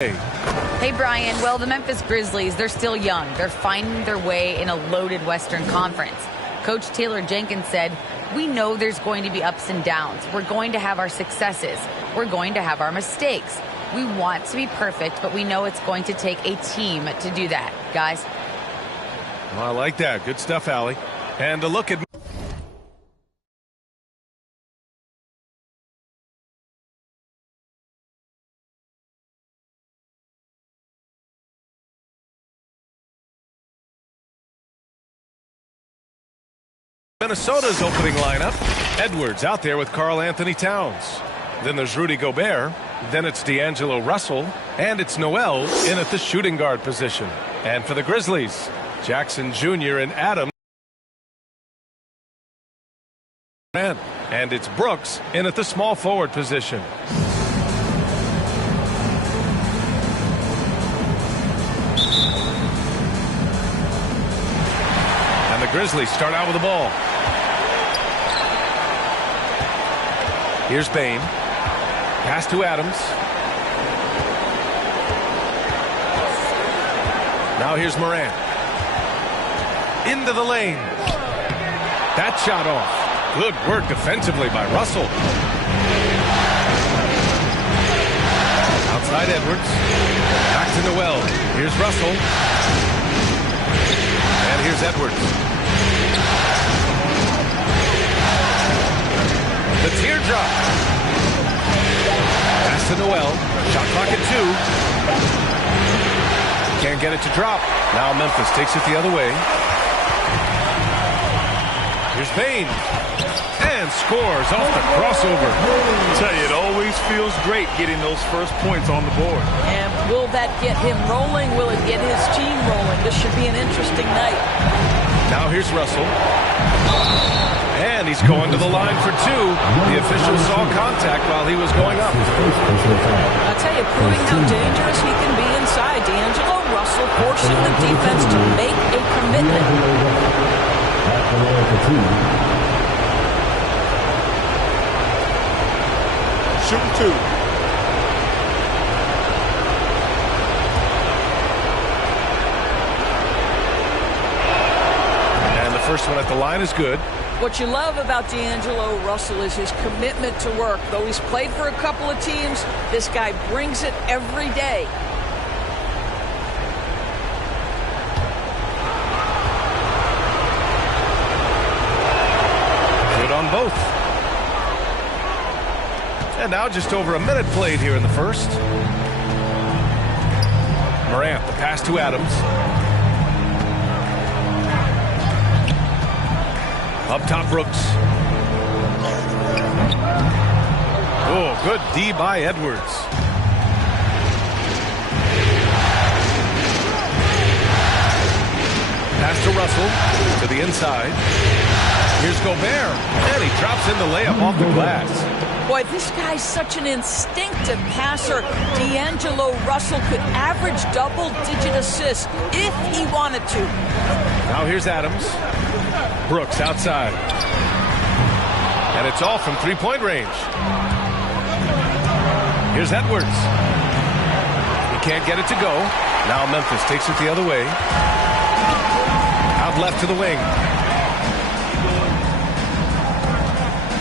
Hey, Brian. Well, the Memphis Grizzlies, they're still young. They're finding their way in a loaded Western Conference. Coach Taylor Jenkins said, "We know there's going to be ups and downs. We're going to have our successes. We're going to have our mistakes. We want to be perfect, but we know it's going to take a team to do that." Guys? Well, I like that. Good stuff, Allie. And a look at Minnesota's opening lineup. Edwards out there with Karl-Anthony Towns. Then there's Rudy Gobert. Then it's D'Angelo Russell. And it's Noel in at the shooting guard position. And for the Grizzlies, Jackson Jr. and Adams. And it's Brooks in at the small forward position. And the Grizzlies start out with the ball. Here's Bane. Pass to Adams. Now here's Morant. Into the lane. That shot off. Good work defensively by Russell. Outside Edwards. Back to Noel. Here's Russell. And here's Edwards. The teardrop. Pass to Noel. Shot clock at 2. Can't get it to drop. Now Memphis takes it the other way. Here's Bane. And scores off the crossover. I tell you, it always feels great getting those first points on the board. And will that get him rolling? Will it get his team rolling? This should be an interesting night. Now here's Russell. And he's going to the line for 2. The official saw contact while he was going up. I'll tell you, proving how dangerous he can be inside. D'Angelo Russell forcing the defense to make a commitment. Shooting 2. And the first one at the line is good. What you love about D'Angelo Russell is his commitment to work. Though he's played for a couple of teams, this guy brings it every day. Good on both. And now just over a minute played here in the first. Morant, the pass to Adams. Up top, Brooks. Oh, good D by Edwards. Pass to Russell to the inside. Here's Gobert, and he drops in the layup off the glass. Boy, this guy's such an instinctive passer. D'Angelo Russell could average double-digit assists if he wanted to. Now here's Adams. Brooks outside. And it's all from three-point range. Here's Edwards. He can't get it to go. Now Memphis takes it the other way. Out left to the wing.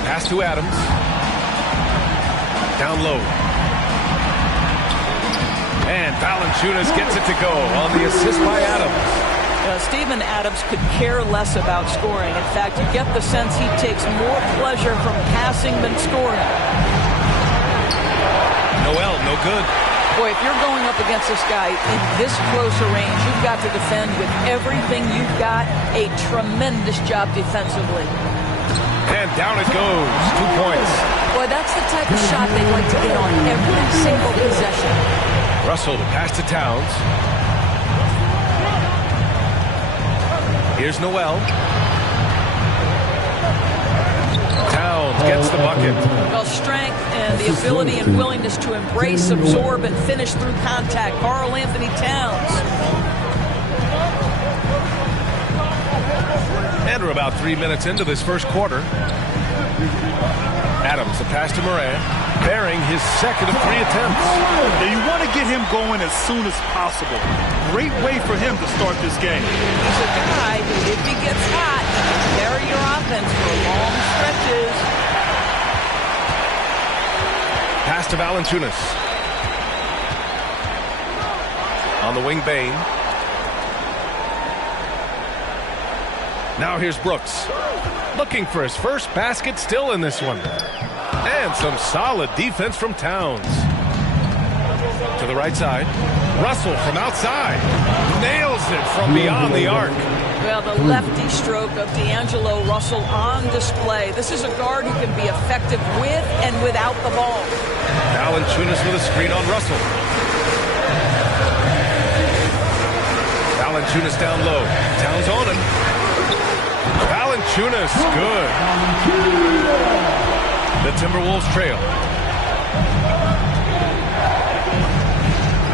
Pass to Adams. Down low. And Valanciunas gets it to go on the assist by Adams. Steven Adams could care less about scoring. In fact, you get the sense he takes more pleasure from passing than scoring. Noel, no good. Boy, if you're going up against this guy in this close a range, you've got to defend with everything you've got. A tremendous job defensively. And down it goes. 2 points. Boy, that's the type of shot they'd like to get on every single possession. Russell, the pass to Towns. Here's Noel. Towns gets the bucket. Well, strength and the ability and willingness to embrace, absorb, and finish through contact. Karl-Anthony Towns. And we're about 3 minutes into this first quarter. Adams, the pass to Morant. sparing his second of 3 attempts. Yeah, you want to get him going as soon as possible. Great way for him to start this game. He's a guy who, if he gets hot, he can carry your offense for long stretches. Pass to Valanciunas. On the wing, Bain. Now here's Brooks. Looking for his first basket, still in this one. And some solid defense from Towns. To the right side. Russell from outside. Nails it from beyond the arc. Well, the lefty stroke of D'Angelo Russell on display. This is a guard who can be effective with and without the ball. Valanciunas with a screen on Russell. Valanciunas down low. Towns on him. Valanciunas, good. The Timberwolves trail.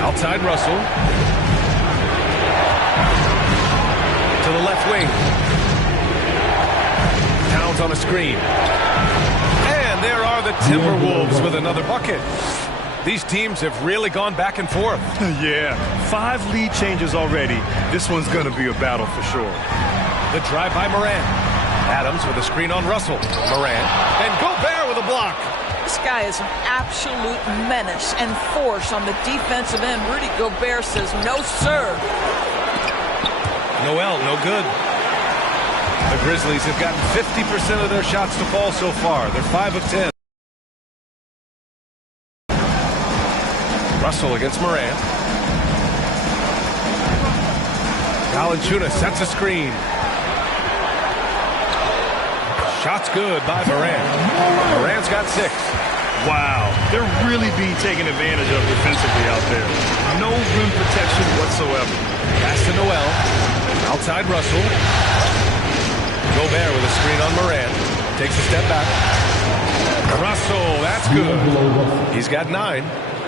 Outside Russell. To the left wing. Towns on a screen. And there are the Timberwolves with another bucket. These teams have really gone back and forth. Yeah, 5 lead changes already. This one's going to be a battle for sure. The drive by Morant. Adams with a screen on Russell. Morant. And Gobert with a block. This guy is an absolute menace and force on the defensive end. Rudy Gobert says, no, sir. Noel, no good. The Grizzlies have gotten 50% of their shots to fall so far. They're 5 of 10. Russell against Morant. Valanciunas sets a screen. Shot's good by Morant. Morant's got 6. Wow, they're really being taken advantage of defensively out there. No rim protection whatsoever. Pass to Noel. Outside Russell. Gobert with a screen on Morant. Takes a step back. Russell, that's good. He's got 9.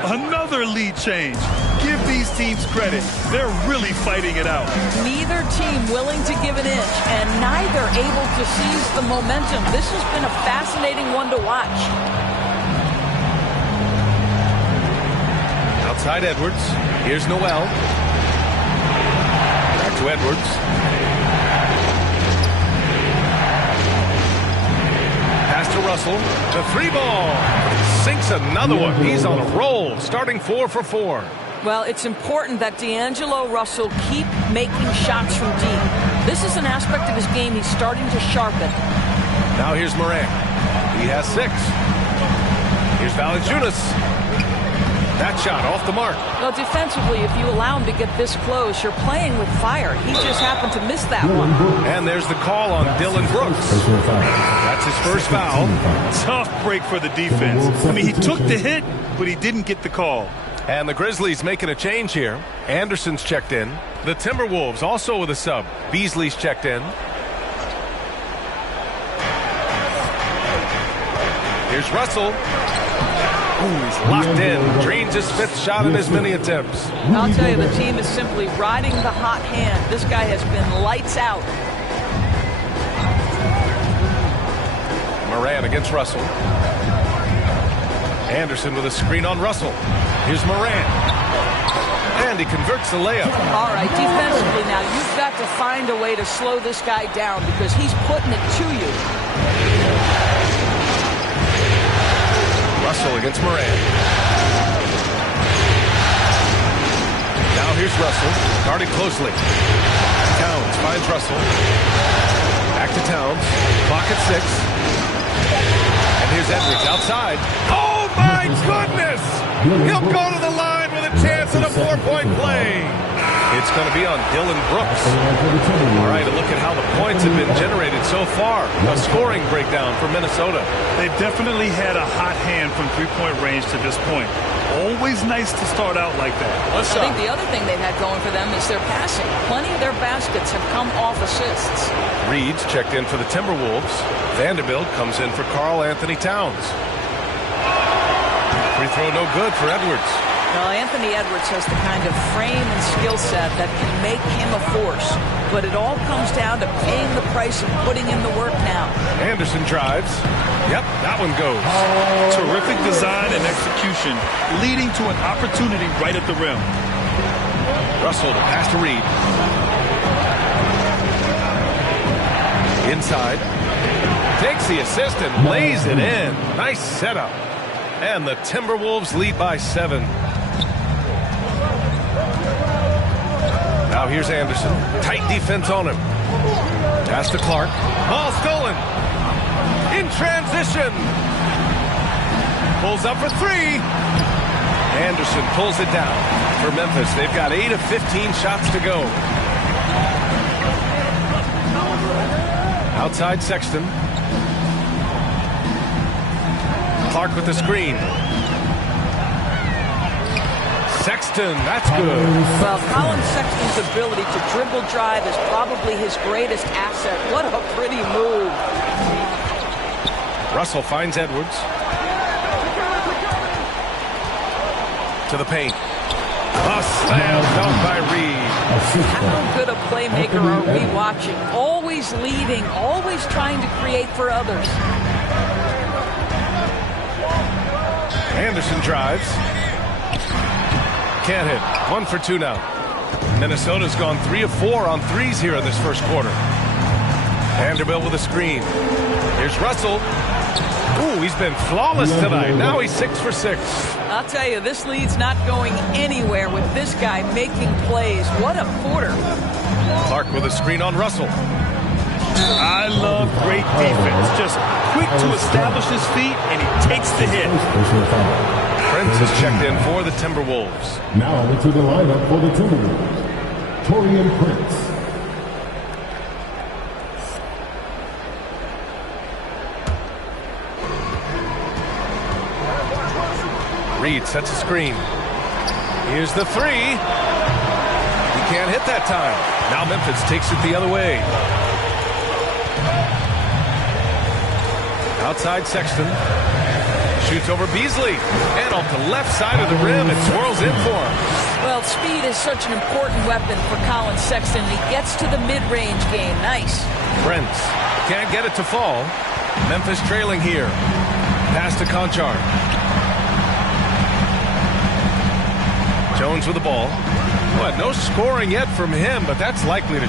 Another lead change. Give these teams credit. They're really fighting it out. Neither team willing to give an inch, and neither able to seize the momentum. This has been a fascinating one to watch. Outside Edwards. Here's Noel. Back to Edwards. Pass to Russell. The 3 ball. Sinks another one. He's on a roll, starting 4 for 4. Well, it's important that D'Angelo Russell keep making shots from deep. This is an aspect of his game he's starting to sharpen. Now here's Morant. He has 6. Here's Valanciunas. That shot off the mark. Well, defensively, if you allow him to get this close, you're playing with fire. He just happened to miss that one. And there's the call on Dylan Brooks. That's his first foul. Tough break for the defense. I mean, he took the hit, but he didn't get the call. And the Grizzlies making a change here. Anderson's checked in. The Timberwolves also with a sub. Beasley's checked in. Here's Russell. Ooh, he's locked in. Drains his 5th shot in as many attempts. I'll tell you, the team is simply riding the hot hand. This guy has been lights out. Morant against Russell. Anderson with a screen on Russell. Here's Morant. And he converts the layup. All right, defensively now, you've got to find a way to slow this guy down because he's putting it to you. Russell against Morant. Now here's Russell, guarded closely. Towns finds Russell. Back to Towns. Clock at 6. And here's Edwards outside. Oh my goodness! He'll go to the line with a chance at a 4-point play. It's going to be on Dylan Brooks. All right, a look at how the points have been generated so far. A scoring breakdown for Minnesota. They've definitely had a hot hand from 3-point range to this point. Always nice to start out like that. I think the other thing they've had going for them is their passing. Plenty of their baskets have come off assists. Reed's checked in for the Timberwolves. Vanderbilt comes in for Karl Anthony Towns. Free throw no good for Edwards. Well, Anthony Edwards has the kind of frame and skill set that can make him a force. But it all comes down to paying the price and putting in the work now. Anderson drives. Yep, that one goes. Terrific design and execution, leading to an opportunity right at the rim. Russell to pass to Reed. Inside. Takes the assist and lays it in. Nice setup. And the Timberwolves lead by 7. Now here's Anderson. Tight defense on him. Pass to Clark. Ball stolen. In transition. Pulls up for 3. Anderson pulls it down for Memphis. They've got 8 of 15 shots to go. Outside Sexton. Clark with the screen. Sexton, that's good. Well, Colin Sexton's ability to dribble drive is probably his greatest asset. What a pretty move. Russell finds Edwards. To the paint. A slam dunk by Reed. How good a playmaker are we watching? Always leading, always trying to create for others. Anderson drives. Can't hit. 1 for 2 now. Minnesota's gone 3 of 4 on threes here in this first quarter. Vanderbilt with a screen. Here's Russell. Ooh, he's been flawless tonight. Now he's 6 for 6. I'll tell you, this lead's not going anywhere with this guy making plays. What a quarter. Clark with a screen on Russell. I love great defense. Just quick to establish his feet, and he takes the hit. Prince is checked in for the Timberwolves. Now into the lineup for the Timberwolves, Taurean Prince. Reed sets a screen. Here's the 3. He can't hit that time. Now Memphis takes it the other way. Outside Sexton. Shoots over Beasley. And off the left side of the rim, it swirls in for him. Well, speed is such an important weapon for Colin Sexton. He gets to the mid-range game. Nice. Prince can't get it to fall. Memphis trailing here. Pass to Conchar. Jones with the ball. But no scoring yet from him, but that's likely to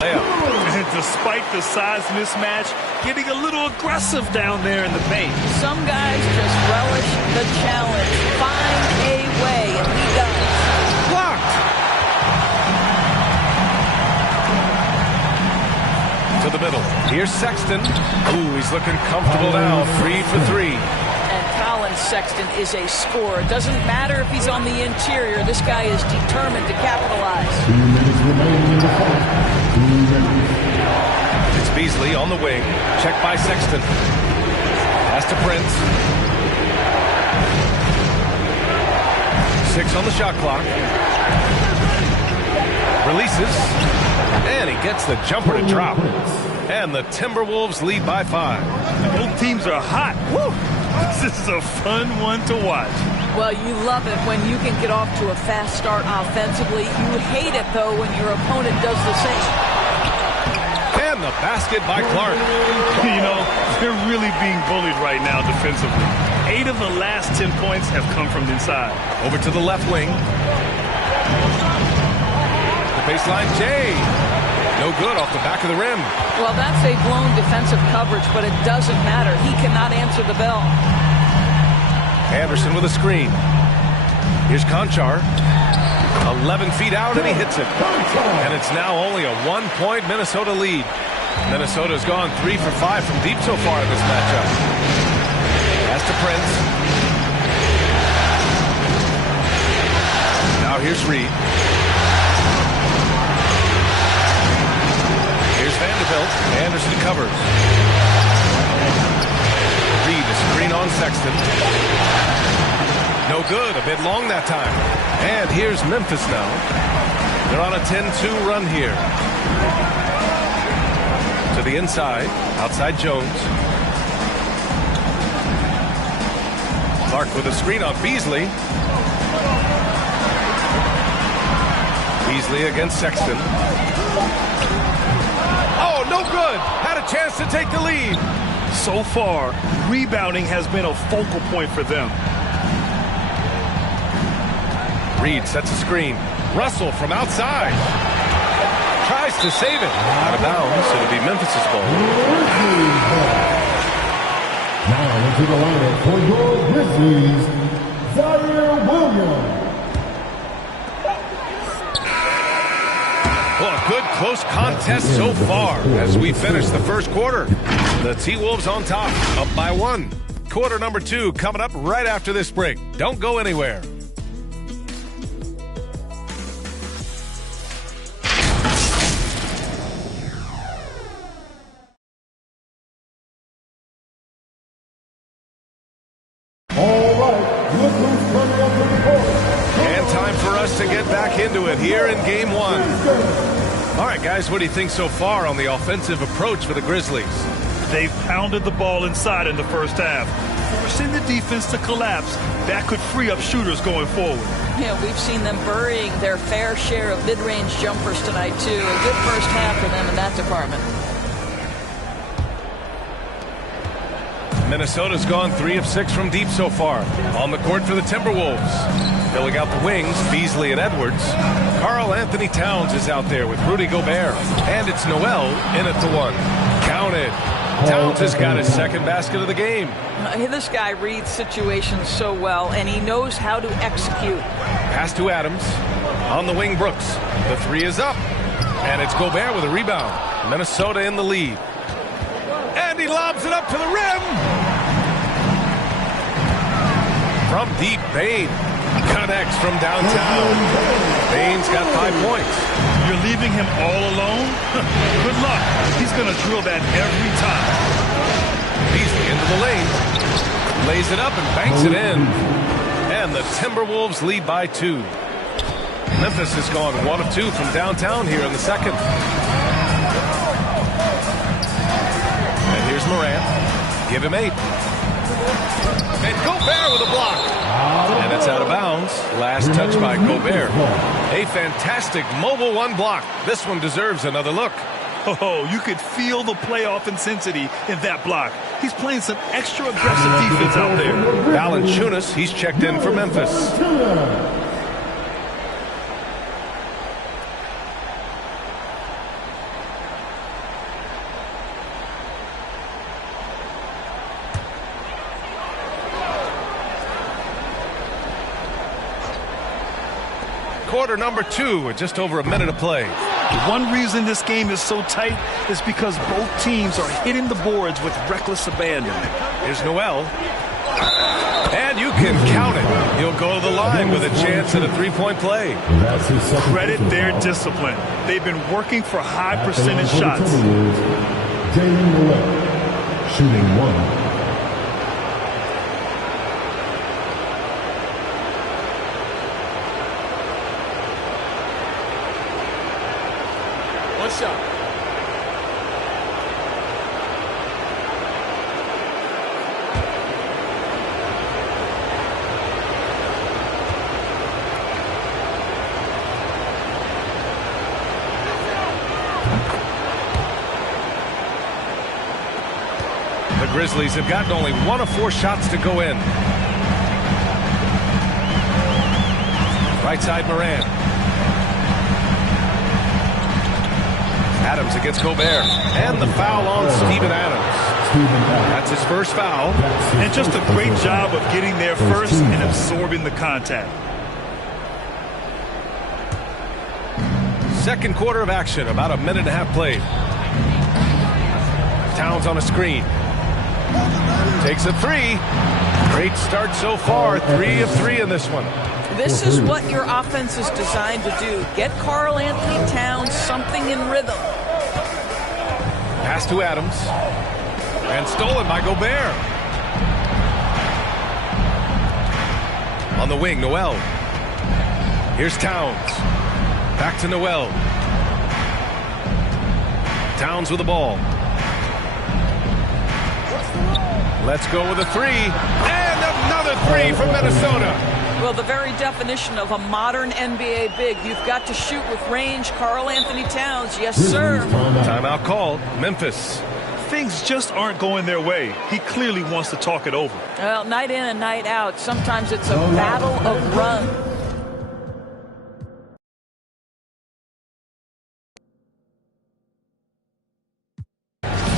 play out. And despite the size mismatch, getting a little aggressive down there in the paint. Some guys just relish the challenge. Find a way, and he does. Blocked. To the middle. Here's Sexton. Ooh, he's looking comfortable now. 3 for 3. Colin Sexton is a scorer. It doesn't matter if he's on the interior. This guy is determined to capitalize. 2 minutes remaining in the fourth. 2 minutes. It's Beasley on the wing. Checked by Sexton. Pass to Prince. 6 on the shot clock. Releases. And he gets the jumper to drop. And the Timberwolves lead by 5. Both teams are hot. Woo! This is a fun one to watch. Well, you love it when you can get off to a fast start offensively. You hate it, though, when your opponent does the same. And the basket by Clark. You know, they're really being bullied right now defensively. 8 of the last 10 points have come from inside. Over to the left wing. The baseline, Jay. No good off the back of the rim. Well, that's a blown defensive coverage, but it doesn't matter. He cannot answer the bell. Anderson with a screen. Here's Conchar. 11 feet out, and he hits it. And it's now only a 1-point Minnesota lead. Minnesota's gone 3 for 5 from deep so far in this matchup. Pass to Prince. Now here's Reed. Vanderbilt. Anderson covers. Reed, a screen on Sexton. No good. A bit long that time. And here's Memphis now. They're on a 10-2 run here. To the inside. Outside Jones. Clark with a screen on Beasley. Beasley against Sexton. Oh, no good. Had a chance to take the lead. So far, rebounding has been a focal point for them. Reed sets a screen. Russell from outside. Tries to save it. Out of bounds. It'll be Memphis's ball. Now into the lineup for your Grizzlies, Zaire Williams. Well, a good close contest so far as we finish the first quarter. The T-Wolves on top, up by 1. Quarter number 2 coming up right after this break. Don't go anywhere. And time for us to get back into it here in Game 1. All right, guys, what do you think so far on the offensive approach for the Grizzlies? They've pounded the ball inside in the first half, forcing the defense to collapse. That could free up shooters going forward. Yeah, we've seen them burying their fair share of mid-range jumpers tonight, too. A good first half for them in that department. Minnesota's gone 3 of 6 from deep so far. On the court for the Timberwolves. Filling out the wings, Beasley and Edwards. Karl Anthony Towns is out there with Rudy Gobert. And it's Noel in at the 1. Counted. Towns has got his second basket of the game. This guy reads situations so well, and he knows how to execute. Pass to Adams. On the wing, Brooks. The 3 is up. And it's Gobert with a rebound. Minnesota in the lead. And he lobs it up to the rim. From deep, Bain connects from downtown. Bain's got 5 points. You're leaving him all alone? Good luck. He's going to drill that every time. Beasley into the lane. Lays it up and banks it in. And the Timberwolves lead by 2. Memphis has gone 1 of 2 from downtown here in the second. Here's Morant. Give him 8. And Gobert with a block. And it's out of bounds. Last touch by Gobert. A fantastic mobile 1 block. This one deserves another look. Oh, you could feel the playoff intensity in that block. He's playing some extra aggressive defense out there. Valanciunas, he's checked in for Memphis. Quarter number 2 with just over a minute of play. One reason this game is so tight is because both teams are hitting the boards with reckless abandon. Here's Noel. And you can count it. He'll go to the line with a chance at a 3-point play. Credit their discipline. They've been working for high percentage shots. Shooting 1. The Grizzlies have gotten only 1 of 4 shots to go in. Right side, Morant. Adams against Gobert. And the foul on Steven Adams. That's his first foul. And just a great job of getting there first and absorbing the contact. Second quarter of action, about a minute and a half played. Towns on a screen. Takes a 3. Great start so far. 3 of 3 in this one. This is what your offense is designed to do. Get Karl Anthony Towns something in rhythm. Pass to Adams. And stolen by Gobert. On the wing, Noel. Here's Towns. Back to Noel. Towns with the ball. Let's go with a 3. And a Another three from Minnesota. Well, the very definition of a modern NBA big. You've got to shoot with range. Karl Anthony Towns, yes, sir. Timeout called. Memphis. Things just aren't going their way. He clearly wants to talk it over. Well, night in and night out, sometimes it's a battle of run.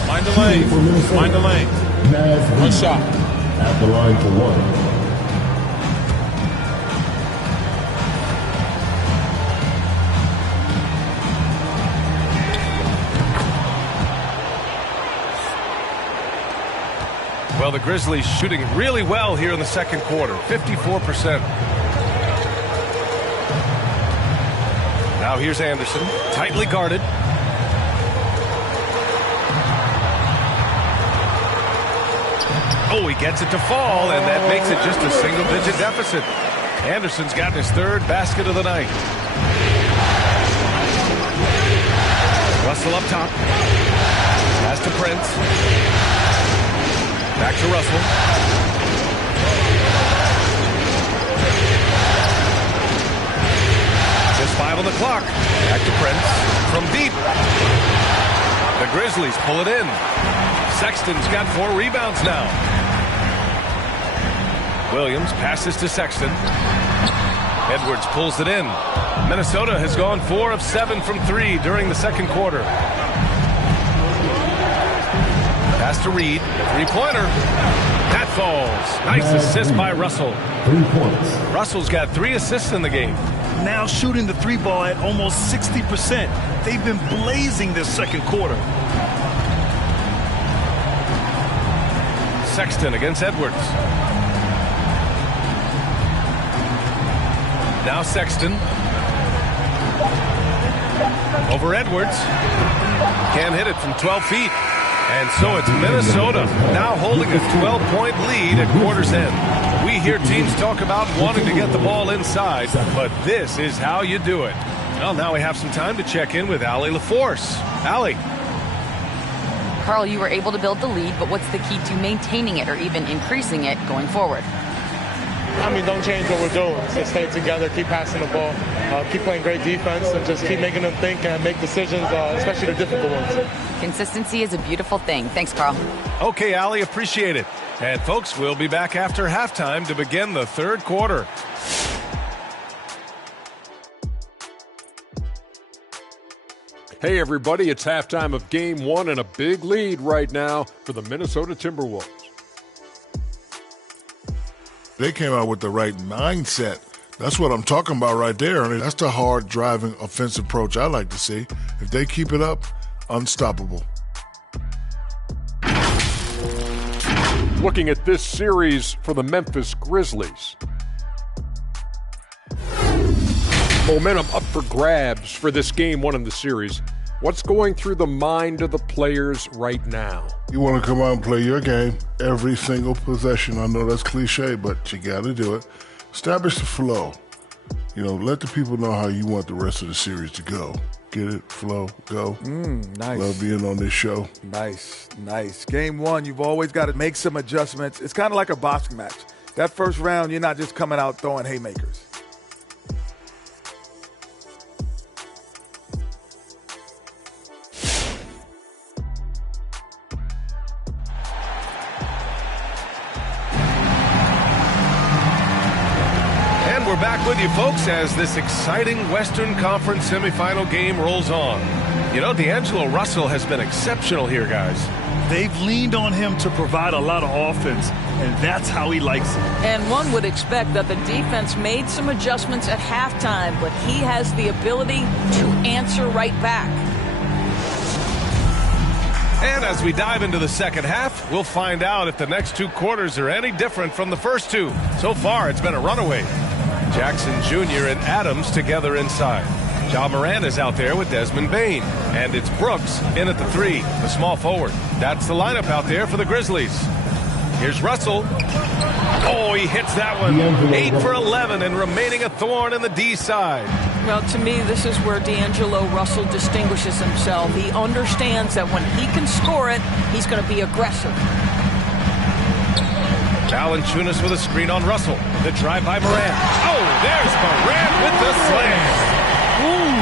Mind the lane. Mind the lane. One shot. At the line for one. Well, the Grizzlies shooting really well here in the second quarter, 54%. Now here's Anderson, tightly guarded. Oh, he gets it to fall, and that makes it just a single-digit deficit. Anderson's gotten his third basket of the night. Russell up top. Pass to Prince. Back to Russell. Just 5 on the clock. Back to Prince. From deep. The Grizzlies pull it in. Sexton's got 4 rebounds now. Williams passes to Sexton. Edwards pulls it in. Minnesota has gone 4 of 7 from 3 during the second quarter. Pass to Reed. Three-pointer. That falls. Nice assist by Russell. 3 points. Russell's got 3 assists in the game. Now shooting the three ball at almost 60%. They've been blazing this second quarter. Sexton against Edwards. Now Sexton. Over Edwards. Can't hit it from 12 feet. And so it's Minnesota now holding a 12-point lead at quarter's end. We hear teams talk about wanting to get the ball inside, but this is how you do it. Well, now we have some time to check in with Allie LaForce. Allie. Karl, you were able to build the lead, but what's the key to maintaining it or even increasing it going forward? I mean, don't change what we're doing. Just stay together, keep passing the ball, keep playing great defense, and just keep making them think and make decisions, especially the difficult ones. Consistency is a beautiful thing. Thanks, Karl. Okay, Allie, appreciate it. And folks, we'll be back after halftime to begin the third quarter. Hey everybody, it's halftime of game 1 and a big lead right now for the Minnesota Timberwolves. They came out with the right mindset. That's what I'm talking about right there. I mean, that's the hard driving offensive approach I like to see. If they keep it up, unstoppable. Looking at this series for the Memphis Grizzlies. Momentum up for grabs for this game 1 in the series. What's going through the mind of the players right now? You want to come out and play your game every single possession. I know that's cliche, but you got to do it. Establish the flow. You know, let the people know how you want the rest of the series to go. Get it? Flow, go. Nice. Love being on this show. Nice, nice. Game 1, you've always got to make some adjustments. It's kind of like a boxing match. That first round, you're not just coming out throwing haymakers. We're back with you, folks, as this exciting Western Conference semifinal game rolls on. You know, D'Angelo Russell has been exceptional here, guys. They've leaned on him to provide a lot of offense, and that's how he likes it. And one would expect that the defense made some adjustments at halftime, but he has the ability to answer right back. And as we dive into the second half, we'll find out if the next 2 quarters are any different from the first 2. So far, it's been a runaway. Jackson Jr. and Adams together inside. Ja Morant is out there with Desmond Bane. And it's Brooks in at the 3, the small forward. That's the lineup out there for the Grizzlies. Here's Russell. Oh, he hits that one. 8 for 11 and remaining a thorn in the D side. Well, to me, this is where D'Angelo Russell distinguishes himself. He understands that when he can score it, he's going to be aggressive. Valanciunas with a screen on Russell. The drive by Morant. Oh, there's Morant with the slam. Ooh,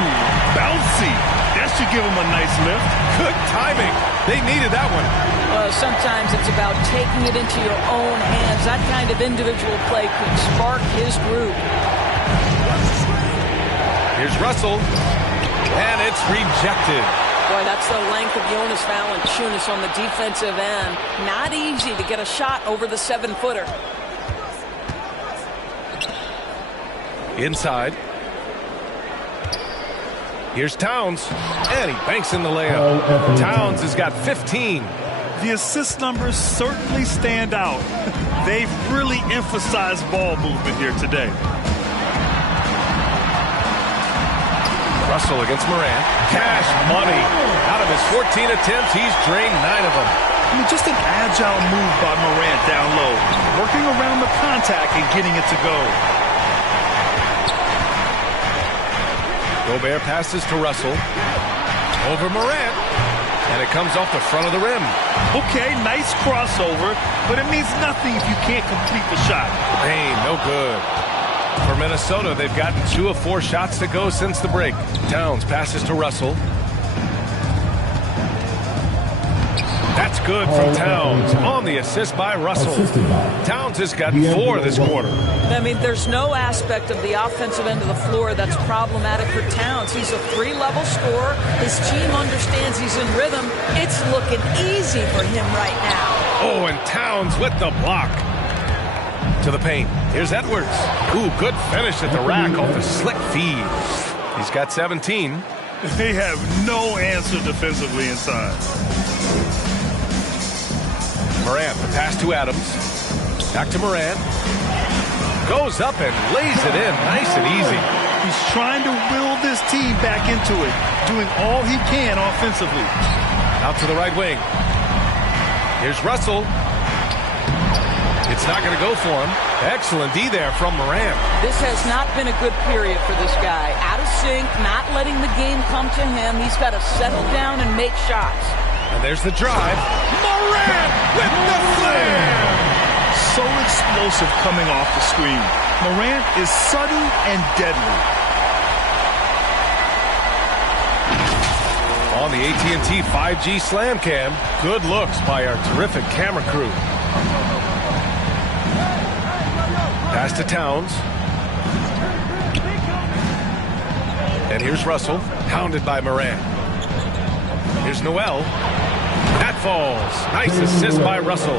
bouncy. That should give him a nice lift. Good timing. They needed that one. Well, sometimes it's about taking it into your own hands. That kind of individual play could spark his group. Here's Russell, and it's rejected. Boy, that's the length of Jonas Valanciunas on the defensive end. Not easy to get a shot over the 7-footer. Inside. Here's Towns, and he banks in the layup. Towns has got 15. The assist numbers certainly stand out. They've really emphasized ball movement here today. Russell against Morant. Cash money. Out of his 14 attempts, he's drained 9 of them. I mean, just an agile move by Morant down low, working around the contact and getting it to go. Gobert passes to Russell. Over Morant. And it comes off the front of the rim. Okay, nice crossover, but it means nothing if you can't complete the shot. Hey, no good. For Minnesota, they've gotten 2 of 4 shots to go since the break. Towns passes to Russell. That's good from Towns on the assist by Russell. Towns has got 4 this quarter. I mean, there's no aspect of the offensive end of the floor that's problematic for Towns. He's a 3-level scorer. His team understands he's in rhythm. It's looking easy for him right now. Oh, and Towns with the block. To the paint. Here's Edwards. Ooh, good finish at the rack off the slick feed. He's got 17. They have no answer defensively inside. Morant, the pass to Adams. Back to Morant. Goes up and lays it in nice and easy. He's trying to will this team back into it, doing all he can offensively. Out to the right wing. Here's Russell. It's not going to go for him. Excellent D there from Morant. This has not been a good period for this guy. Out of sync, not letting the game come to him. He's got to settle down and make shots. And there's the drive. Morant with the slam! So explosive coming off the screen. Morant is sudden and deadly. On the AT&T 5G Slam Cam, good looks by our terrific camera crew. Pass to Towns. And here's Russell, pounded by Morant. Here's Noel. That falls. Nice assist by Russell.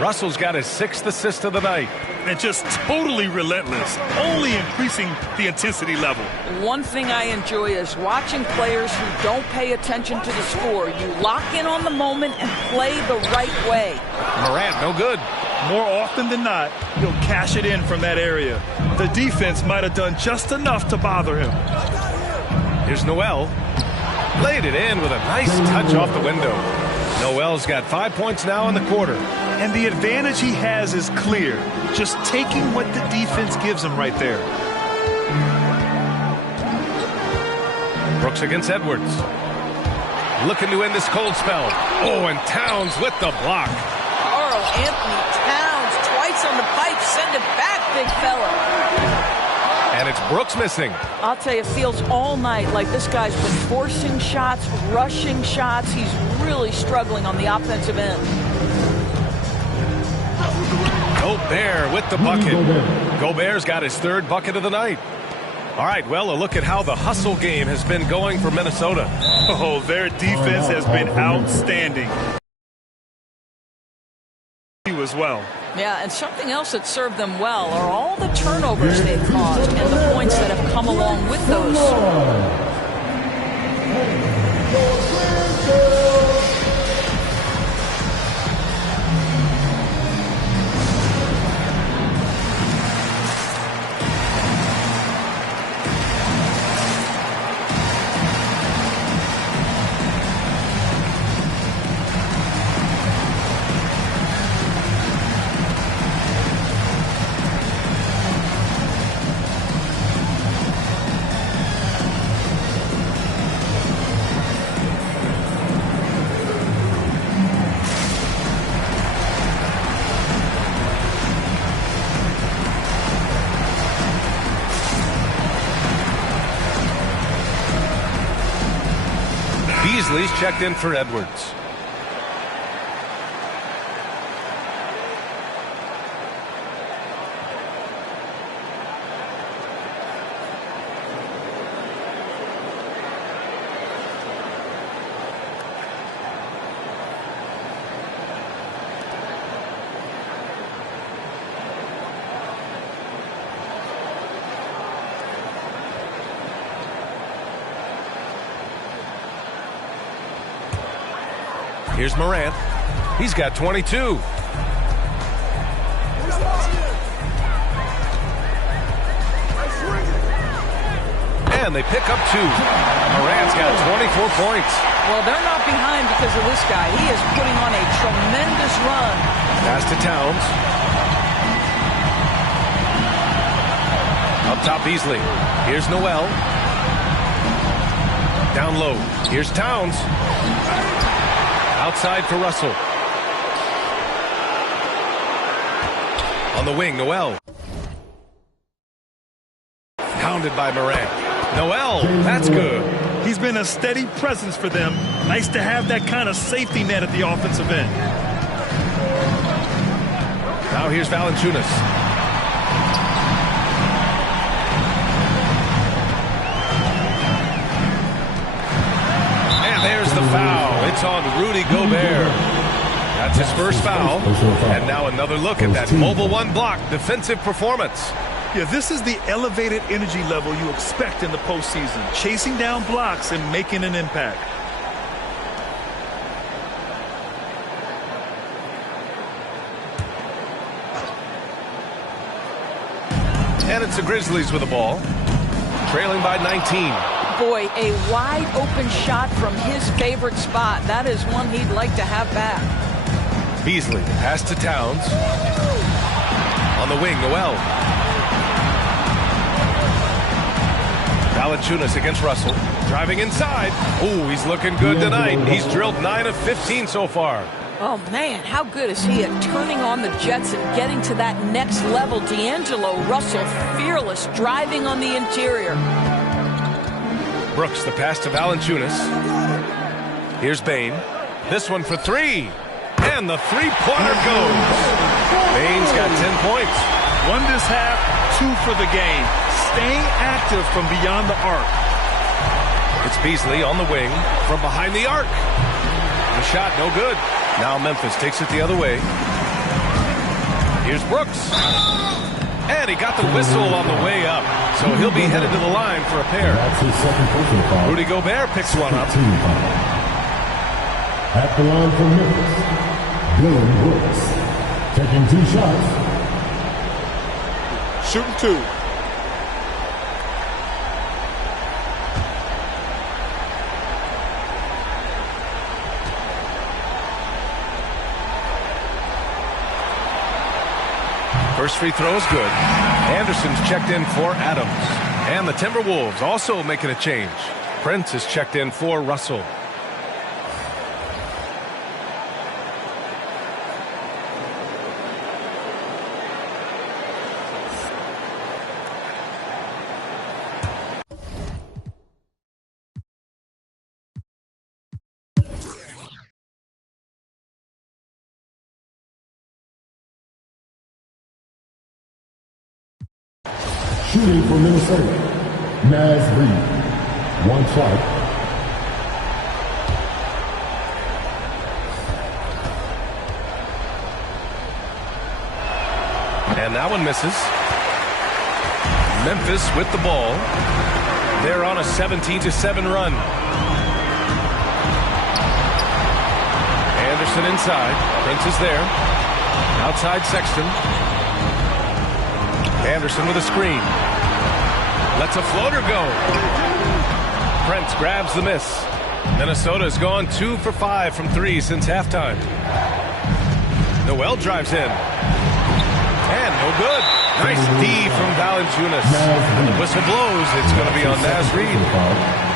Russell's got his 6th assist of the night. And just totally relentless, only increasing the intensity level. One thing I enjoy is watching players who don't pay attention to the score. You lock in on the moment and play the right way. Morant, no good. More often than not, he'll cash it in from that area. The defense might have done just enough to bother him. Here's Noel. Laid it in with a nice touch off the window. Noel's got 5 points now in the quarter. And the advantage he has is clear. Just taking what the defense gives him right there. Brooks against Edwards. Looking to end this cold spell. Oh, and Towns with the block. Carl Anthony Towns twice on the pipe. Send it back, big fella. And it's Brooks missing. I'll tell you, it feels all night like this guy's been forcing shots, rushing shots. He's really struggling on the offensive end. Gobert with the bucket. Gobert's got his 3rd bucket of the night. All right, well, a look at how the hustle game has been going for Minnesota. Oh, their defense has been outstanding. As well. Yeah, and something else that served them well are all the turnovers they've caused and the points that have come along with those. Beasley's checked in for Edwards. Here's Morant. He's got 22. And they pick up 2. Morant's got 24 points. Well, they're not behind because of this guy. He is putting on a tremendous run. Pass to Towns. Up top, Beasley. Here's Noel. Down low. Here's Towns. Outside for Russell. On the wing, Noel. Hounded by Morant. Noel, that's good. He's been a steady presence for them. Nice to have that kind of safety net at the offensive end. Now here's Valanciunas. And there's the foul. It's on Rudy Gobert. That's his first foul. And now another look at that mobile one block defensive performance. Yeah, this is the elevated energy level you expect in the postseason. Chasing down blocks and making an impact. And it's the Grizzlies with the ball. Trailing by 19. Boy, a wide open shot from his favorite spot. That is one he'd like to have back. Beasley, pass to Towns. On the wing, Noel. Valanciunas against Russell. Driving inside. Ooh, he's looking good tonight. He's drilled 9 of 15 so far. Oh, man, how good is he at turning on the jets and getting to that next level? D'Angelo Russell, fearless, driving on the interior. Brooks, the pass to Valanciunas. Here's Bane. This one for 3. And the three-pointer goes. Bane's got 10 points. 1 this half, 2 for the game. Staying active from beyond the arc. It's Beasley on the wing from behind the arc. The shot no good. Now Memphis takes it the other way. Here's Brooks. And he got the whistle on the way up. So he'll be headed to the line for a pair. Rudy Gobert picks one up. At the line for Memphis, Dylan Brooks. Taking 2 shots. Shooting 2. First free throw is good. Anderson's checked in for Adams. And the Timberwolves also making a change. Prince is checked in for Russell. Shooting for Minnesota, Naz Reid. 1 shot. And that one misses. Memphis with the ball. They're on a 17-7 run. Anderson inside. Prince is there. Outside Sexton. Anderson with a screen. Lets a floater go. Prince grabs the miss. Minnesota's gone 2 for 5 from 3 since halftime. Noel drives in. And no good. Nice D from Valanciunas. When the whistle blows, it's going to be on Naz Reid.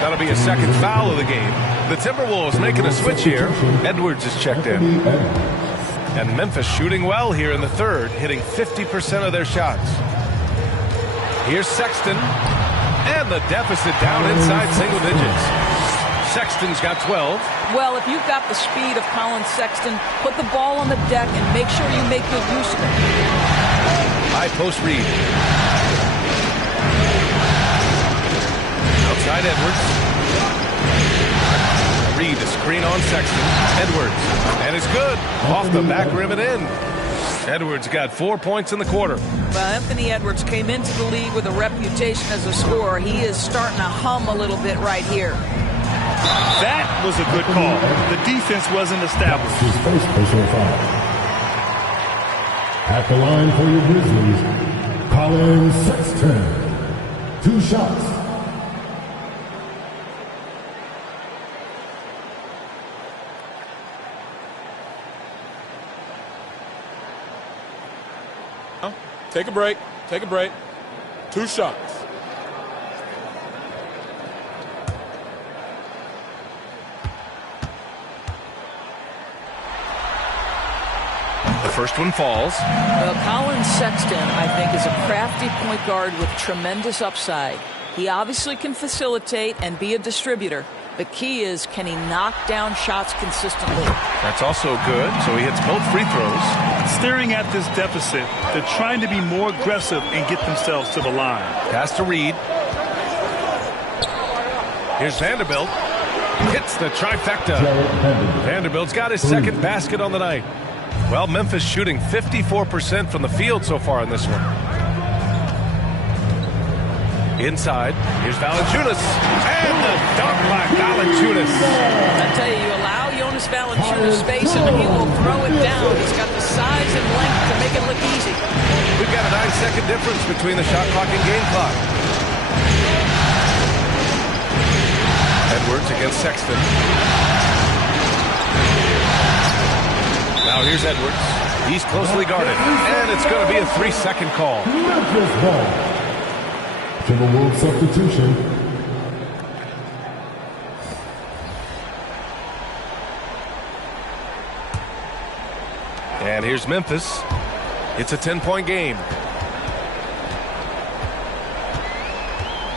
That'll be a second foul of the game. The Timberwolves making a switch here. Edwards is checked in. And Memphis shooting well here in the third, hitting 50% of their shots. Here's Sexton. And the deficit down inside single digits. Sexton's got 12. Well, if you've got the speed of Colin Sexton, put the ball on the deck and make sure you make good use of it. High post Reed. Outside Edwards. Reed, a screen on Sexton. Edwards. And it's good. Off the back rim and in. Edwards got 4 points in the quarter. Well, Anthony Edwards came into the league with a reputation as a scorer. He is starting to hum a little bit right here. That was a good call. The defense wasn't established. His first personal foul. At the line for your Grizzlies, Colin Sexton. 2 shots. Take a break. Take a break. 2 shots. The first one falls. Well, Colin Sexton, I think, is a crafty point guard with tremendous upside. He obviously can facilitate and be a distributor. The key is, can he knock down shots consistently? That's also good, so he hits both free throws. Staring at this deficit, they're trying to be more aggressive and get themselves to the line. Pass to Reed. Here's Vanderbilt. Hits the trifecta. Vanderbilt's got his second basket on the night. Well, Memphis shooting 54% from the field so far in this one. Inside, here's Valanciunas. And the dunk by Valanciunas. I tell you, you allow Jonas Valanciunas space and he will throw it down. He's got the size and length to make it look easy. We've got a 9-second difference between the shot clock and game clock. Edwards against Sexton. Now here's Edwards. He's closely guarded. And it's going to be a 3-second call. Memphis ball. Timberwolves substitution. And here's Memphis. It's a 10-point game.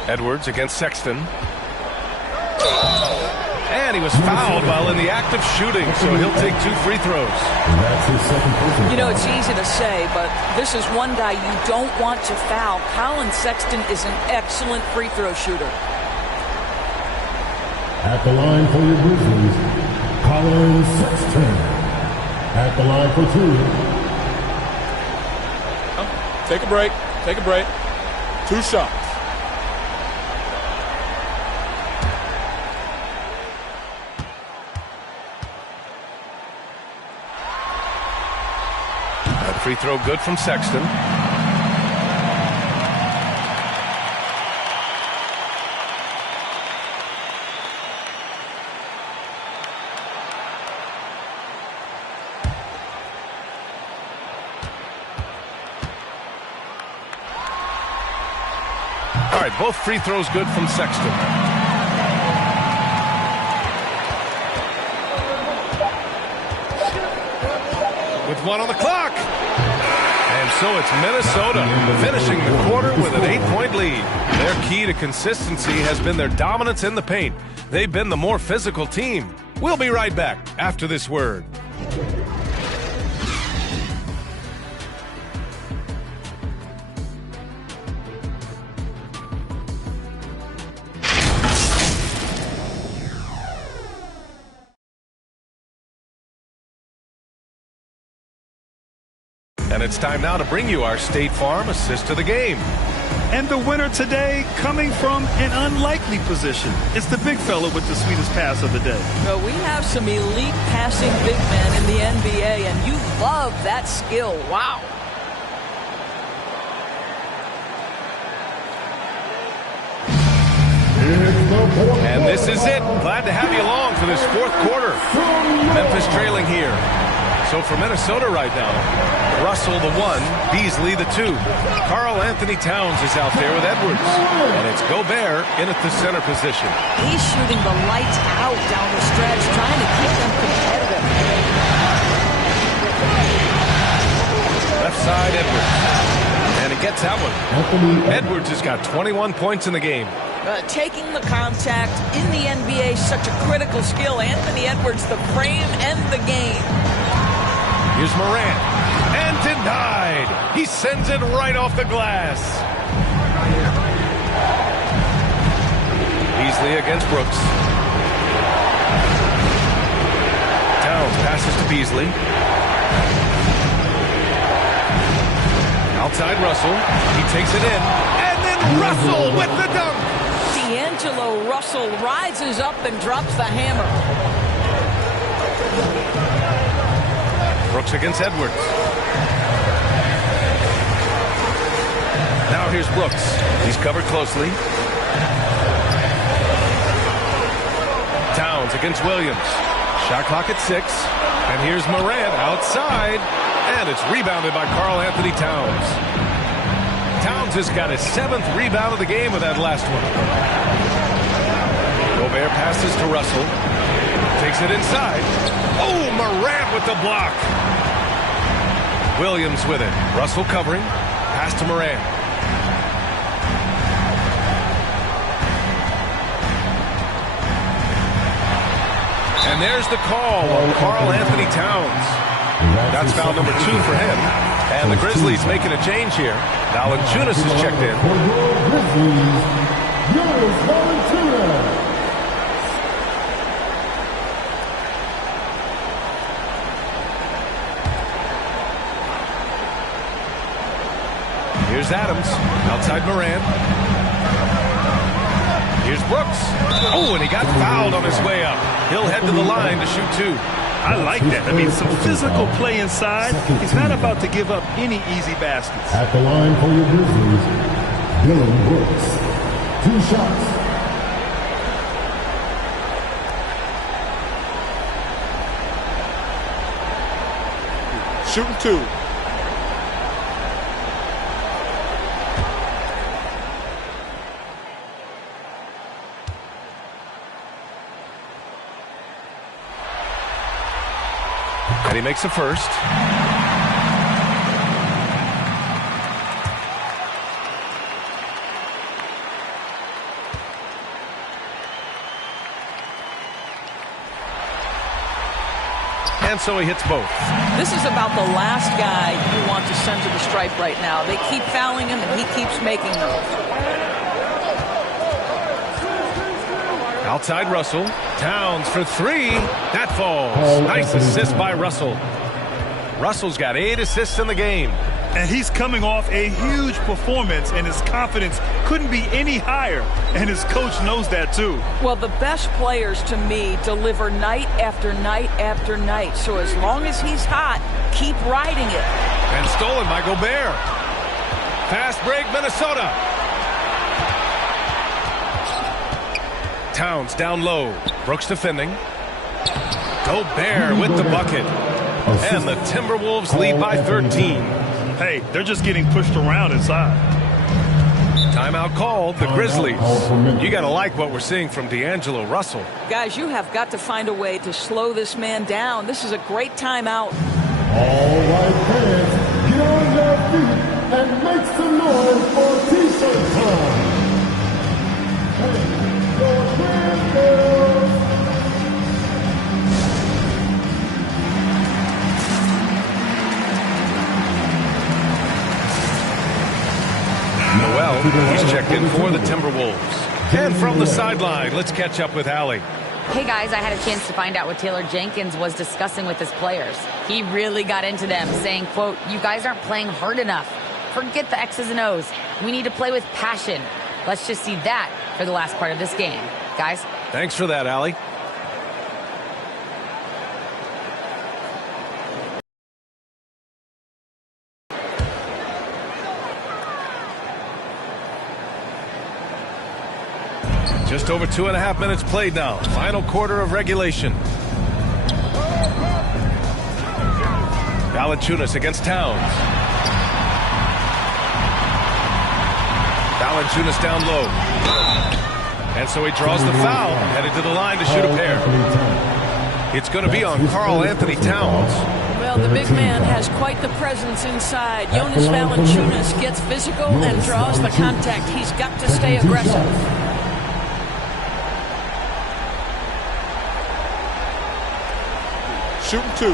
Edwards against Sexton. And he was fouled while in the act of shooting, so he'll take 2 free throws. And that's his second personal. You know, it's easy to say, but this is one guy you don't want to foul. Colin Sexton is an excellent free throw shooter. At the line for your Grizzlies, Colin Sexton. At the line for 2. Take a break. Take a break. 2 shots. Free throw good from Sexton. All right, both free throws good from Sexton. With 1 on the clock. And so it's Minnesota finishing the quarter with an 8-point lead. Their key to consistency has been their dominance in the paint. They've been the more physical team. We'll be right back after this word. And it's time now to bring you our State Farm assist to the game. And the winner today, coming from an unlikely position, it's the big fella with the sweetest pass of the day. Well, we have some elite passing big men in the NBA, and you love that skill. Wow. And this is it. Glad to have you along for this 4th quarter. Memphis trailing here. So for Minnesota right now, Russell the 1, Beasley the 2. Karl Anthony Towns is out there with Edwards. And it's Gobert in at the center position. He's shooting the lights out down the stretch, trying to keep them competitive. Left side, Edwards. And he gets that one. Edwards has got 21 points in the game. Taking the contact in the NBA is such a critical skill. Anthony Edwards, the frame and the game. Here's Morant. And denied. He sends it right off the glass. Beasley against Brooks. Towns passes to Beasley. Outside Russell. He takes it in. And then Russell with the dunk. D'Angelo Russell rises up and drops the hammer. Brooks against Edwards. Now here's Brooks. He's covered closely. Towns against Williams. Shot clock at 6. And here's Morant outside. And it's rebounded by Karl Anthony Towns. Towns has got his 7th rebound of the game with that last one. Gobert passes to Russell. Takes it inside. Oh, Morant with the block. Williams with it. Russell covering. Pass to Morant. And there's the call on Karl Anthony Towns. That's foul number 2 for him. And the Grizzlies making a change here. Valanciunas is checked in. Here's Adams. Outside Morant. Here's Brooks. Oh, and he got fouled on his way up. He'll head to the line to shoot 2. I like that. I mean, some physical play inside. He's not about to give up any easy baskets. At the line for your Grizzlies, Dylan Brooks. 2 shots. Shooting 2. And he makes a first. And so he hits both. This is about the last guy you want to send to the stripe right now. They keep fouling him, and he keeps making them. Outside Russell. Towns for 3. That falls. Nice assist by Russell. Russell's got 8 assists in the game. And he's coming off a huge performance, and his confidence couldn't be any higher. And his coach knows that, too. Well, the best players, to me, deliver night after night after night. So as long as he's hot, keep riding it. And stolen by Gobert. Fast break, Minnesota. Towns down low. Brooks defending. Gobert with the bucket. And the Timberwolves lead by 13. Hey, they're just getting pushed around inside. Timeout called. The Grizzlies. You got to like what we're seeing from D'Angelo Russell. Guys, you have got to find a way to slow this man down. This is a great timeout. All right, fans, get on their feet and make some noise for T-shirt time. Hey, go Grizzlies! Noel, he's checked in for the Timberwolves. And from the sideline, let's catch up with Allie. Hey guys, I had a chance to find out what Taylor Jenkins was discussing with his players. He really got into them, saying, quote, "You guys aren't playing hard enough. Forget the X's and O's. We need to play with passion. Let's just see that for the last part of this game." Guys? Thanks for that, Allie. Just over 2.5 minutes played now. Final quarter of regulation. Valanciunas against Towns. Valanciunas down low. And so he draws the foul, headed to the line to shoot a pair. It's going to be on Karl Anthony Towns. Well, the big man has quite the presence inside. Jonas Valanciunas gets physical and draws the contact. He's got to stay aggressive. Shooting 2.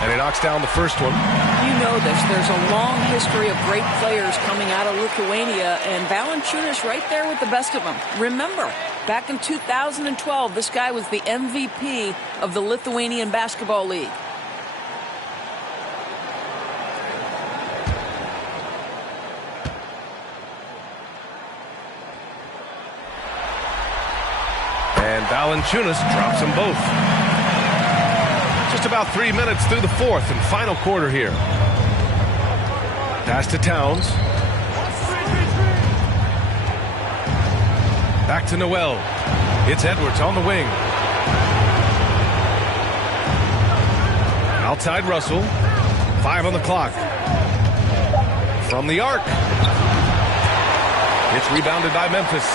And he knocks down the first one. You know this. There's a long history of great players coming out of Lithuania, and Valanciunas right there with the best of them. Remember, back in 2012, this guy was the MVP of the Lithuanian Basketball League. And Valanciunas drops them both. Just about 3 minutes through the fourth and final quarter here. Pass to Towns. Back to Noel. It's Edwards on the wing. Outside Russell. 5 on the clock. From the arc. It's rebounded by Memphis.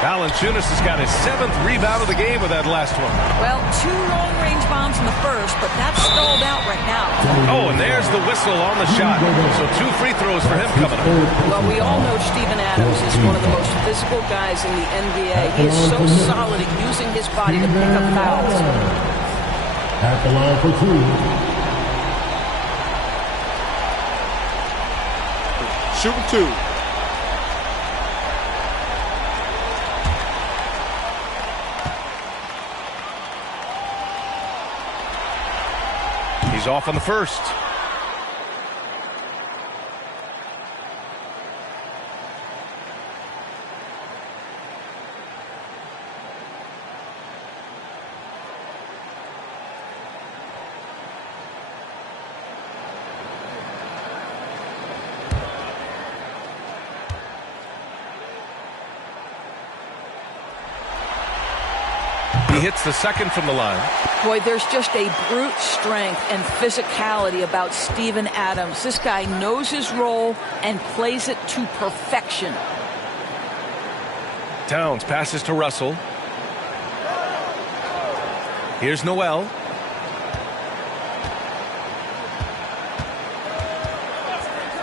Valanciunas has got his 7th rebound of the game with that last one. Well, 2 long-range bombs in the first, but that's stalled out right now. Oh, and there's the whistle on the shot. So 2 free throws for him coming up. Well, we all know Steven Adams is one of the most physical guys in the NBA. He is so solid at using his body to pick up fouls. At the line for 2. Shooting 2. He's off on the first. He hits the second from the line. Boy, there's just a brute strength and physicality about Steven Adams. This guy knows his role and plays it to perfection. Towns passes to Russell. Here's Noel.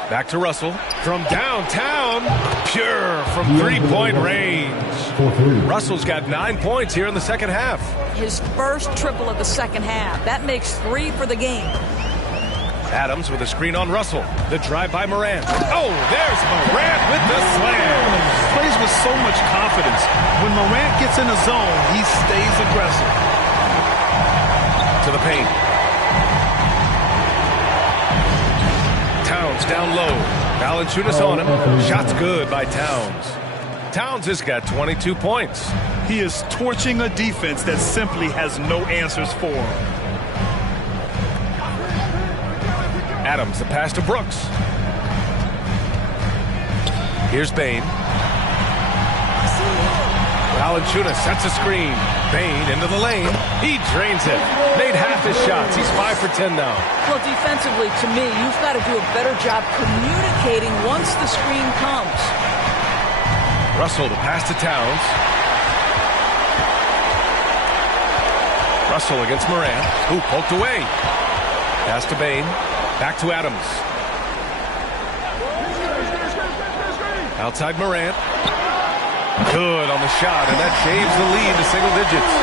Back to Russell. From downtown. Pure from three-point range. Russell's got 9 points here in the second half. His first triple of the second half. That makes 3 for the game. Adams with a screen on Russell. The drive by Morant. Oh, there's Morant with the slam. Plays with so much confidence. When Morant gets in the zone, he stays aggressive. To the paint. Towns down low. Valanciunas on him. Shot's good by Towns. Towns has got 22 points. He is torching a defense that simply has no answers for him. Adams, the pass to Brooks. Here's Bane. Valanciunas sets a screen. Bane into the lane. He drains it. Made half his shots. He's 5 for 10 now. Well, defensively, to me, you've got to do a better job communicating once the screen comes. Russell, the pass to Towns. Russell against Morant. Who poked away. Pass to Bane. Back to Adams. Outside Morant. Good on the shot, and that shaves the lead to single digits.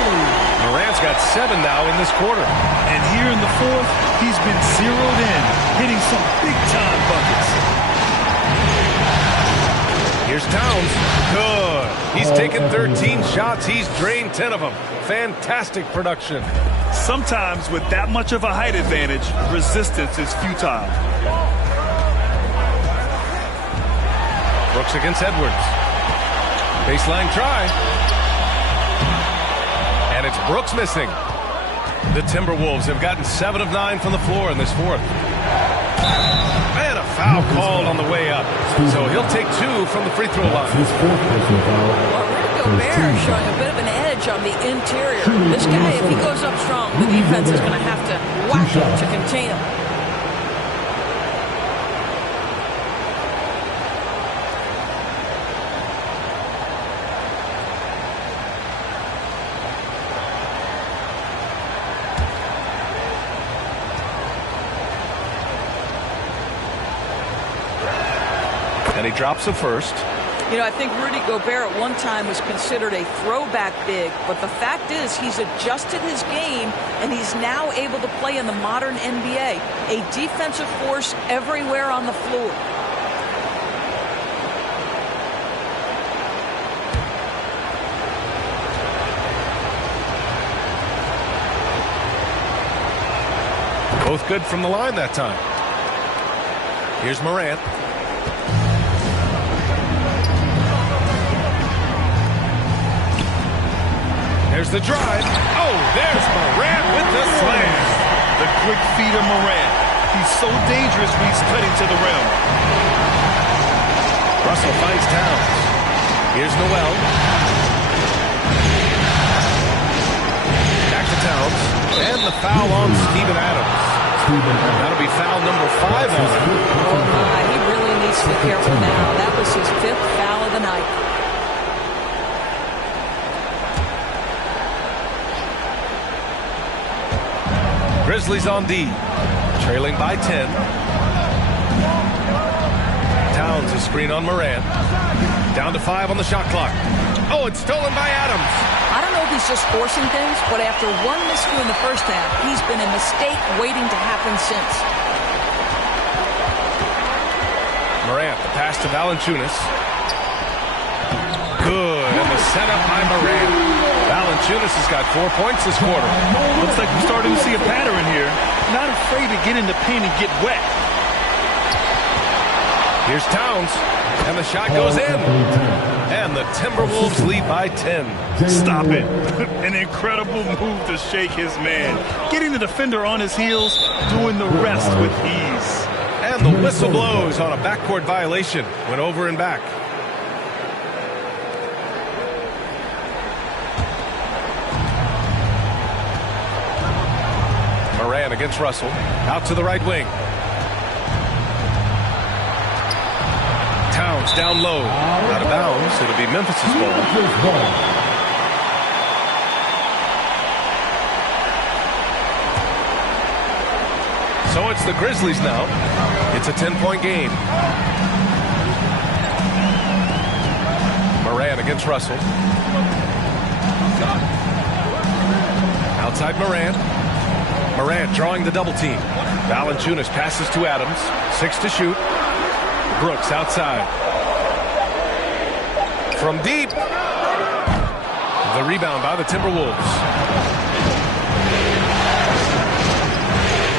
Morant's got 7 now in this quarter. And here in the fourth, he's been zeroed in, hitting some big-time buckets. Here's Towns. Good. He's taken 13 shots. He's drained 10 of them. Fantastic production. Sometimes with that much of a height advantage, resistance is futile. Brooks against Edwards. Baseline try. And it's Brooks missing. The Timberwolves have gotten 7 of 9 from the floor in this fourth. And a foul called on the way up. So he'll take 2 from the free throw line. Well, Rudy Gobert showing a bit of an edge on the interior. This guy, if he goes up strong, the defense is going to have to whack him to contain him. And he drops the first. You know, I think Rudy Gobert at one time was considered a throwback big, but the fact is he's adjusted his game and he's now able to play in the modern NBA. A defensive force everywhere on the floor. Both good from the line that time. Here's Morant. There's the drive. Oh, there's Morant with the slam. The quick feet of Morant. He's so dangerous when he's cutting to the rim. Russell finds Towns. Here's Noel. Back to Towns. And the foul on Steven Adams. That'll be foul number 5 on him. Oh, my. He really needs to be careful now. That was his 5th foul of the night. Grizzlies on D, trailing by 10. Towns a screen on Morant. Down to 5 on the shot clock. Oh, it's stolen by Adams. I don't know if he's just forcing things, but after one miscue in the first half, he's been a mistake waiting to happen since. Morant, the pass to Valanciunas. Good, and the setup by Morant. Valanciunas has got 4 points this quarter. Looks like we're starting to see a pattern here. Not afraid to get in the paint and get wet. Here's Towns, and the shot goes in. And the Timberwolves lead by 10. Stop it. An incredible move to shake his man. Getting the defender on his heels, doing the rest with ease. And the whistle blows on a backcourt violation. Went over and back. Morant against Russell. Out to the right wing. Towns down low. Out of bounds. It'll be Memphis's ball. So it's the Grizzlies now. It's a 10-point game. Morant against Russell. Outside Morant. Morant drawing the double team. Valanciunas passes to Adams. 6 to shoot. Brooks outside. From deep. The rebound by the Timberwolves.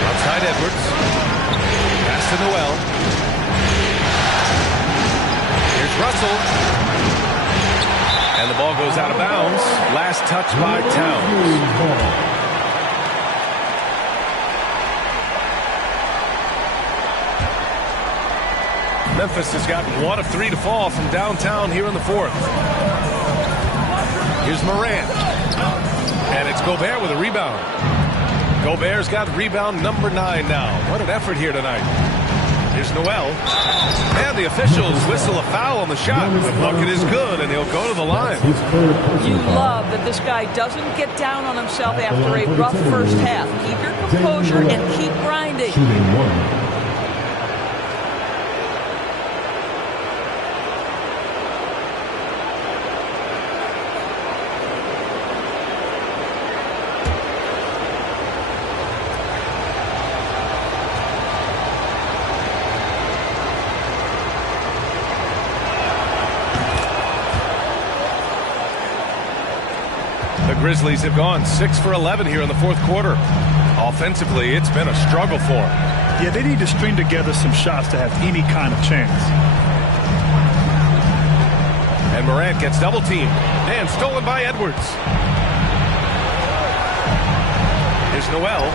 Outside Edwards. Pass to Noel. Here's Russell. And the ball goes out of bounds. Last touch by Towns. Memphis has got 1 of 3 to fall from downtown here in the 4th. Here's Morant. And it's Gobert with a rebound. Gobert's got rebound number 9 now. What an effort here tonight. Here's Noel. And the officials whistle a foul on the shot. The bucket is good, and he'll go to the line. You love that this guy doesn't get down on himself after a rough first half. Keep your composure and keep grinding. Grizzlies have gone 6 for 11 here in the 4th quarter. Offensively, it's been a struggle for them. Yeah, they need to string together some shots to have any kind of chance. And Morant gets double teamed and stolen by Edwards. Here's Noel.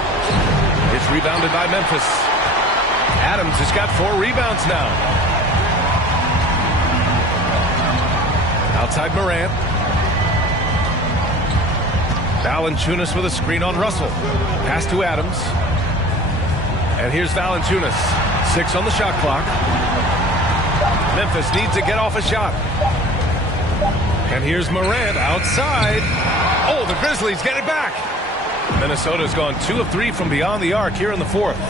It's rebounded by Memphis. Adams has got 4 rebounds now. Outside Morant. Valanciunas with a screen on Russell. Pass to Adams. And here's Valanciunas. 6 on the shot clock. Memphis needs to get off a shot. And here's Morant outside. Oh, the Grizzlies get it back. Minnesota's gone 2 of 3 from beyond the arc here in the 4th.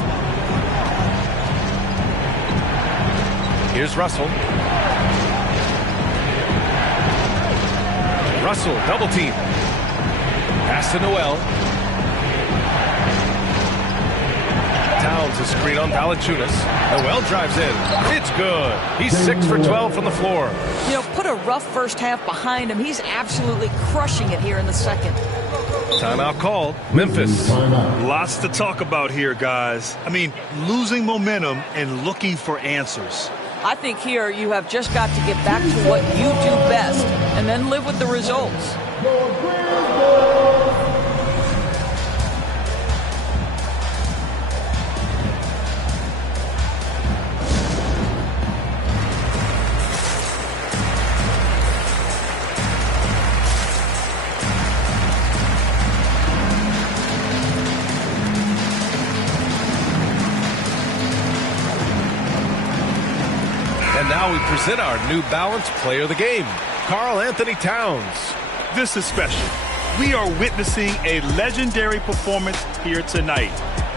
Here's Russell. Russell, double team. Pass to Noel. Towns a screen on Valanciunas. Noel drives in. It's good. He's 6 for 12 from the floor. You know, put a rough first half behind him. He's absolutely crushing it here in the second. Timeout called. Memphis. Lots to talk about here, guys. I mean, losing momentum and looking for answers. I think here you have just got to get back to what you do best and then live with the results. And now we present our New Balance Player of the Game, Karl Anthony Towns. This is special. We are witnessing a legendary performance here tonight.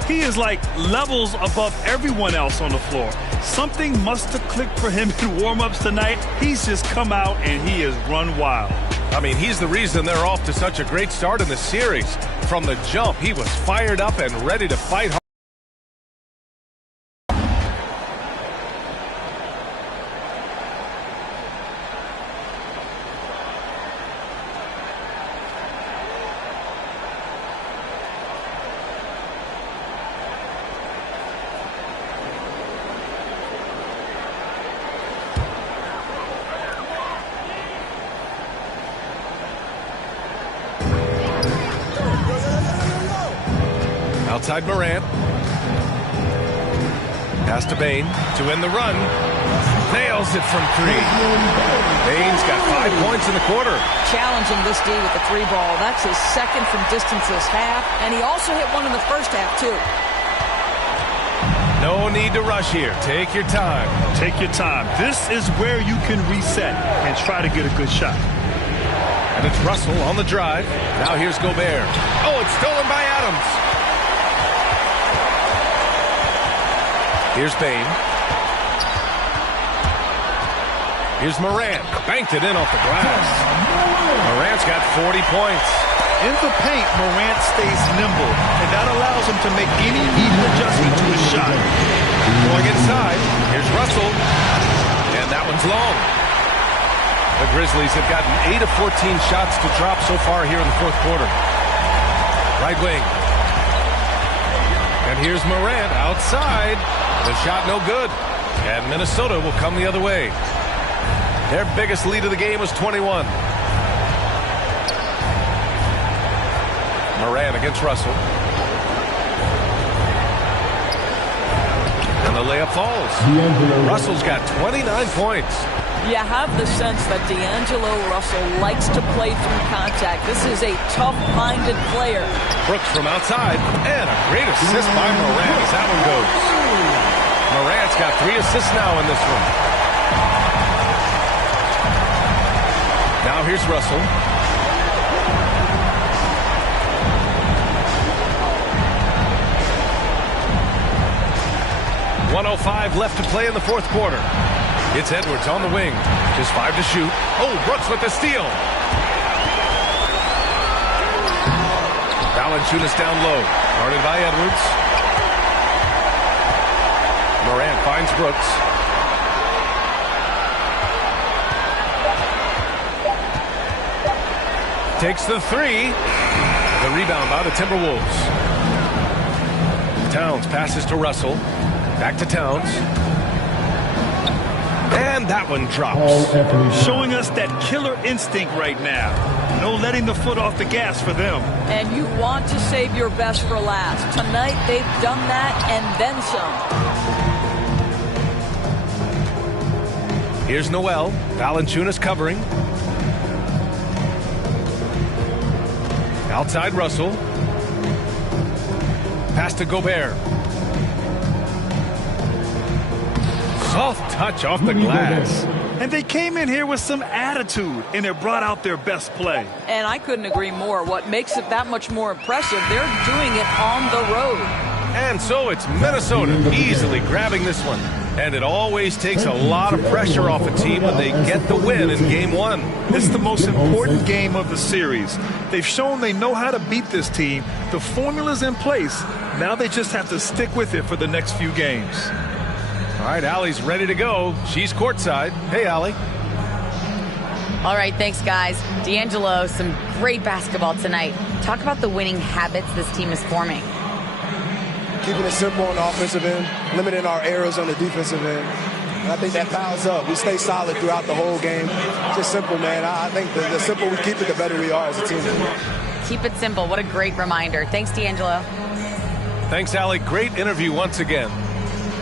He is like levels above everyone else on the floor. Something must have clicked for him in warm-ups tonight. He's just come out and he has run wild. I mean, he's the reason they're off to such a great start in the series. From the jump, he was fired up and ready to fight hard. Outside Morant. Pass to Bane to end the run. Nails it from 3. Bane's got 5 points in the quarter. Challenging this D with the 3 ball. That's his second from distance this half, and he also hit one in the first half, too. No need to rush here. Take your time. Take your time. This is where you can reset and try to get a good shot. And it's Russell on the drive. Now here's Gobert. Oh, it's stolen by Adams. Here's Bane. Here's Morant. Banked it in off the glass. Morant's got 40 points. In the paint, Morant stays nimble, and that allows him to make any needed adjustment to his shot. Going inside. Here's Russell. And that one's long. The Grizzlies have gotten 8 of 14 shots to drop so far here in the fourth quarter. Right wing. And here's Morant outside. The shot no good. And Minnesota will come the other way. Their biggest lead of the game was 21. Morant against Russell. And the layup falls. Russell's got 29 points. You have the sense that D'Angelo Russell likes to play through contact. This is a tough-minded player. Brooks from outside. And a great assist by Morant as that one goes. Morant's got 3 assists now in this one. Now here's Russell. .105 left to play in the fourth quarter. It's Edwards on the wing. Just 5 to shoot. Oh, Brooks with the steal. Valanciunas down low. Guarded by Edwards. Morant finds Brooks. Takes the 3. The rebound by the Timberwolves. Towns passes to Russell. Back to Towns. And that one drops. Showing us that killer instinct right now. No letting the foot off the gas for them. And you want to save your best for last. Tonight they've done that and then some. Here's Noel. Valanciunas covering. Outside Russell. Pass to Gobert. Soft touch off the glass. And they came in here with some attitude, and it brought out their best play. And I couldn't agree more. What makes it that much more impressive, they're doing it on the road. And so it's Minnesota easily grabbing this one. And it always takes a lot of pressure off a team when they get the win in Game 1. It's the most important game of the series. They've shown they know how to beat this team. The formula's in place. Now they just have to stick with it for the next few games. All right, Allie's ready to go. She's courtside. Hey, Allie. All right, thanks, guys. D'Angelo, some great basketball tonight. Talk about the winning habits this team is forming. Keeping it simple on the offensive end, limiting our errors on the defensive end. And I think that piles up. We stay solid throughout the whole game. Just simple, man. I think the simpler we keep it, the better we are as a team. Keep it simple. What a great reminder. Thanks, D'Angelo. Thanks, Allie. Great interview once again.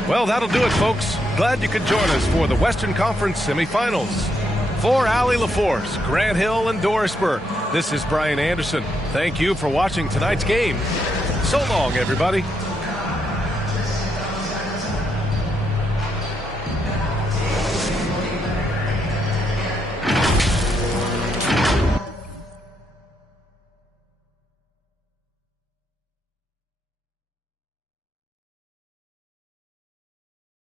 Well, that'll do it, folks. Glad you could join us for the Western Conference semifinals. For Allie LaForce, Grant Hill, and Doris Burke, this is Brian Anderson. Thank you for watching tonight's game. So long, everybody.